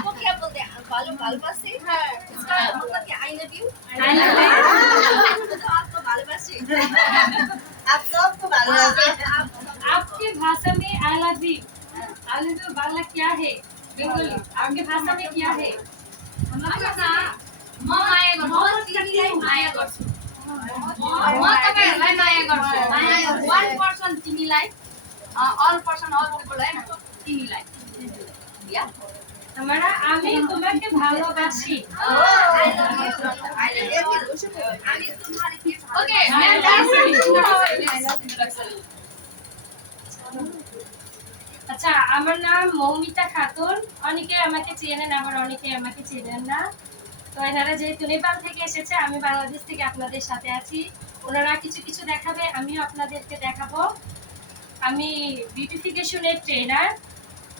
आपको क्या बोलते हैं बालू बालबासी इसका मतलब क्या आई लव यू तो आपको बालबासी आप सबको बालबासी आपकी भाषा में आई लव यू बांग्ला क्या है बेंगली आपकी भाषा में क्या है म माया गर्छु तिमीलाई माया गर्छु म तपाईहरुलाई माया गर्छु 1% तिमीलाई अल पर्सन अल पिपल हैन तिमीलाई या हमारा আমি তোমাকে ভালোবাসি ओके আচ্ছা আমার নাম মৌমিতা খাতুন অনেকে আমাকে চেনেন আবার অনেকে আমাকে চেনেন না তো এনারা যেহেতু নেপাল থেকে এসেছে আমি বাংলাদেশ থেকে আপনাদের সাথে আছি ওনারা কিছু কিছু দেখাবে আমিও আপনাদেরকে দেখাবো আমি বিউটিফিকেশনের ট্রেনার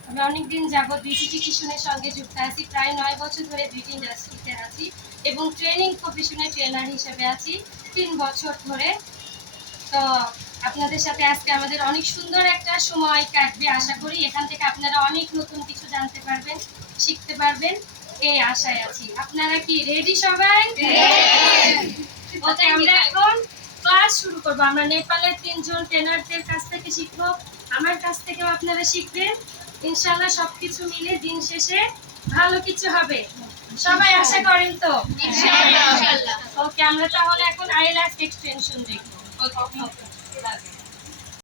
আমি অনেকদিন যাবত বিউটিফিকেশনের সঙ্গে যুক্ত আছি প্রায় 9 বছর ধরে বিউটি ইন্ডাস্ট্রিতে আছি এবং ট্রেনিং প্রফেশনের ট্রেনার হিসেবে আছি 3 বছর ধরে তো আপনাদের সাথে আজকে আমাদের অনেক সুন্দর একটা সময় কাটবে আশা করি এখান থেকে আপনারা অনেক নতুন কিছু জানতে পারবেন শিখতে পারবেন এই আশায় আছি আপনারা কি রেডি সবাই ওকে আমরা এখন ক্লাস শুরু করব আমরা নেপালের 3 জন ট্রেনারদের কাছ থেকে শিখব আমার কাছ থেকেও আপনারা শিখবেন ইনশাআল্লাহ সবকিছু মিলে দিন শেষে ভালো কিছু হবে সবাই আশা করেন তো ইনশাআল্লাহ ওকে আমরা তাহলে এখন আইল্যাশ এক্সটেনশন দেখব ওকে